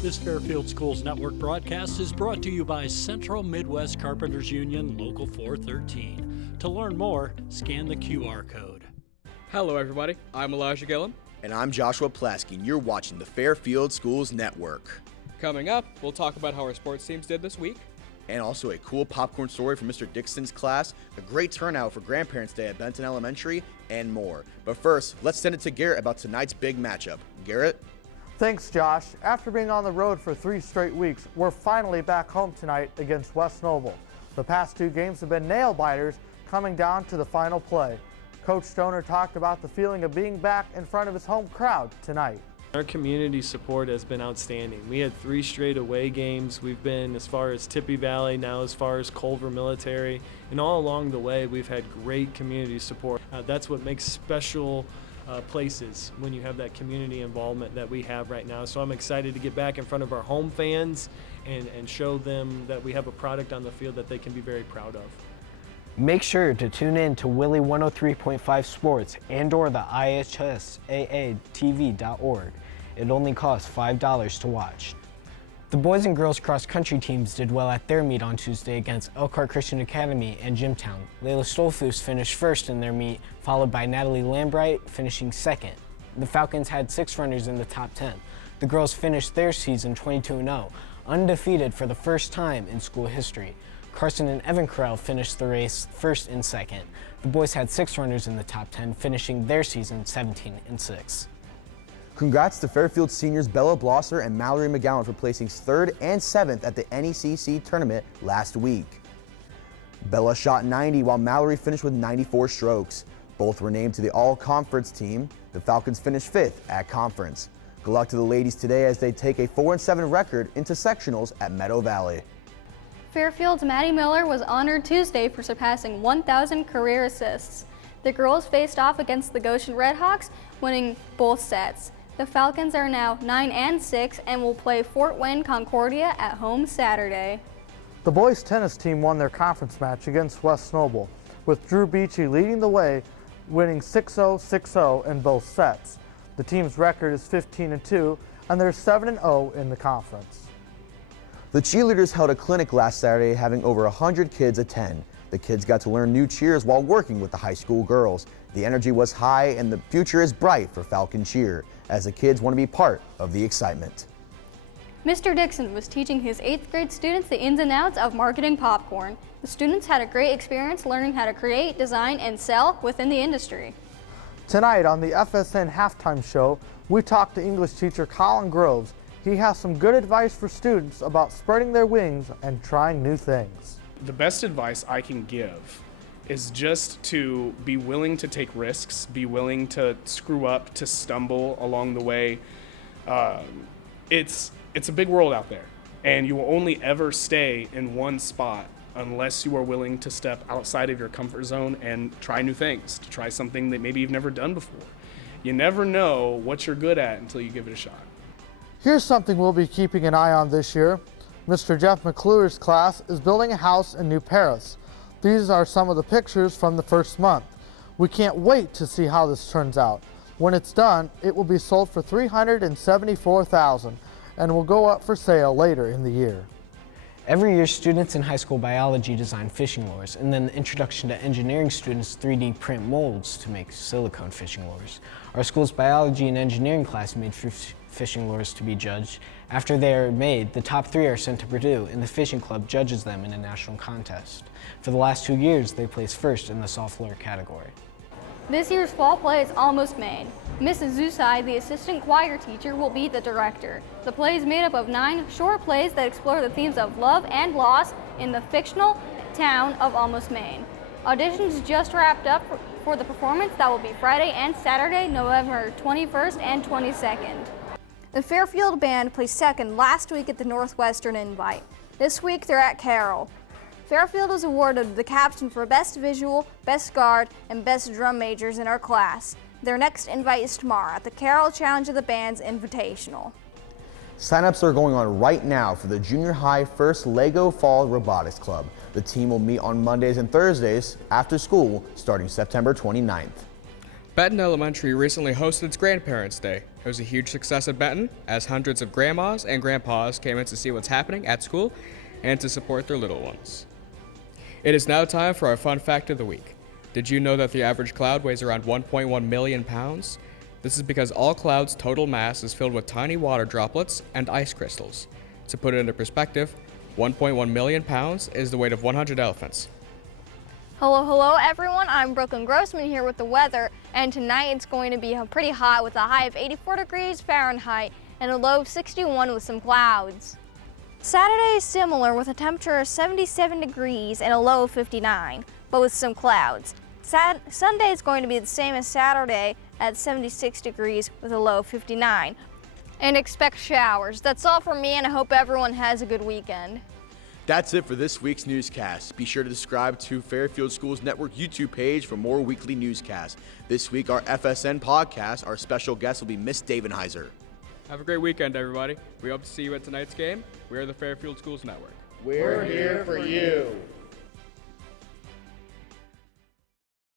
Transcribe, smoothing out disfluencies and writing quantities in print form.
This Fairfield Schools Network broadcast is brought to you by Central Midwest Carpenters Union Local 413. To learn more, scan the QR code. Hello everybody, I'm Eli Gillam. And I'm Joshua Polasky, and you're watching the Fairfield Schools Network. Coming up, we'll talk about how our sports teams did this week. And also a cool popcorn story from Mr. Dixon's class, a great turnout for Grandparents' Day at Benton Elementary, and more. But first, let's send it to Garrett about tonight's big matchup. Garrett? Thanks, Josh. After being on the road for 3 straight weeks, we're finally back home tonight against West Noble. The past 2 games have been nail-biters, coming down to the final play. Coach Stoner talked about the feeling of being back in front of his home crowd tonight. Our community support has been outstanding. We had 3 straight away games. We've been as far as Tippy Valley, now as far as Culver Military, and all along the way we've had great community support. That's what makes special places when you have that community involvement that we have right now. So I'm excited to get back in front of our home fans and show them that we have a product on the field that they can be very proud of. Make sure to tune in to Willie 103.5 Sports and or the IHSAATV.org. It only costs $5 to watch. The boys and girls cross country teams did well at their meet on Tuesday against Elkhart Christian Academy and Jimtown. Layla Stolfus finished first in their meet, followed by Natalie Lambright finishing second. The Falcons had 6 runners in the top 10. The girls finished their season 22-0, undefeated for the first time in school history. Carson and Evan Carell finished the race first and second. The boys had 6 runners in the top 10, finishing their season 17-6. Congrats to Fairfield seniors Bella Blosser and Mallory McGowan for placing 3rd and 7th at the NECC tournament last week. Bella shot 90 while Mallory finished with 94 strokes. Both were named to the all-conference team. The Falcons finished 5th at conference. Good luck to the ladies today as they take a 4-7 record into sectionals at Meadow Valley. Fairfield's Maddie Miller was honored Tuesday for surpassing 1,000 career assists. The girls faced off against the Goshen Redhawks, winning both sets. The Falcons are now 9-6 and will play Fort Wayne Concordia at home Saturday. The boys tennis team won their conference match against West Noble, with Drew Beachy leading the way, winning 6-0, 6-0 in both sets. The team's record is 15-2, and they're 7-0 in the conference. The cheerleaders held a clinic last Saturday, having over 100 kids attend. The kids got to learn new cheers while working with the high school girls. The energy was high and the future is bright for Falcon Cheer, as the kids want to be part of the excitement. Mr. Dixon was teaching his 8th grade students the ins and outs of marketing popcorn. The students had a great experience learning how to create, design, and sell within the industry. Tonight on the FSN Halftime Show, we talked to English teacher Collin Groves. He has some good advice for students about spreading their wings and trying new things. The best advice I can give is just to be willing to take risks, be willing to screw up, to stumble along the way. It's a big world out there, and you will only ever stay in one spot unless you are willing to step outside of your comfort zone and try new things, to try something that maybe you've never done before. You never know what you're good at until you give it a shot. Here's something we'll be keeping an eye on this year. Mr. Jeff McClure's class is building a house in New Paris. These are some of the pictures from the first month. We can't wait to see how this turns out. When it's done, it will be sold for $374,000 and will go up for sale later in the year. Every year, students in high school biology design fishing lures, and then the introduction to engineering students 3D print molds to make silicone fishing lures. Our school's biology and engineering class made fishing lures to be judged. After they are made, the top 3 are sent to Purdue, and the fishing club judges them in a national contest. For the last 2 years, they placed first in the soft lure category. This year's fall play is almost made. Mrs. Zusai, the assistant choir teacher, will be the director. The play is made up of 9 short plays that explore the themes of love and loss in the fictional town of Almost Maine. Auditions just wrapped up for the performance that will be Friday and Saturday, November 21st and 22nd. The Fairfield band placed second last week at the Northwestern Invite. This week they're at Carroll. Fairfield was awarded the caption for Best Visual, Best Guard, and Best Drum majors in our class. Their next invite is tomorrow at the Carroll Challenge of the Bands Invitational. Sign-ups are going on right now for the junior high first Lego Fall Robotics Club. The team will meet on Mondays and Thursdays after school starting September 29th. Benton Elementary recently hosted its Grandparents' Day. It was a huge success at Benton, as hundreds of grandmas and grandpas came in to see what's happening at school and to support their little ones. It is now time for our fun fact of the week. Did you know that the average cloud weighs around 1.1 million pounds? This is because all clouds' total mass is filled with tiny water droplets and ice crystals. To put it into perspective, 1.1 million pounds is the weight of 100 elephants. Hello everyone, I'm Brooklynn Grossmann here with the weather, and tonight it's going to be pretty hot with a high of 84 degrees Fahrenheit and a low of 61 with some clouds. Saturday is similar with a temperature of 77 degrees and a low of 59, but with some clouds. Sunday is going to be the same as Saturday at 76 degrees with a low of 59. And expect showers. That's all from me, and I hope everyone has a good weekend. That's it for this week's newscast. Be sure to subscribe to Fairfield Schools Network YouTube page for more weekly newscasts. This week, our FSN podcast, our special guest will be Miss Davenheiser. Have a great weekend, everybody. We hope to see you at tonight's game. We are the Fairfield Schools Network. We're here for you.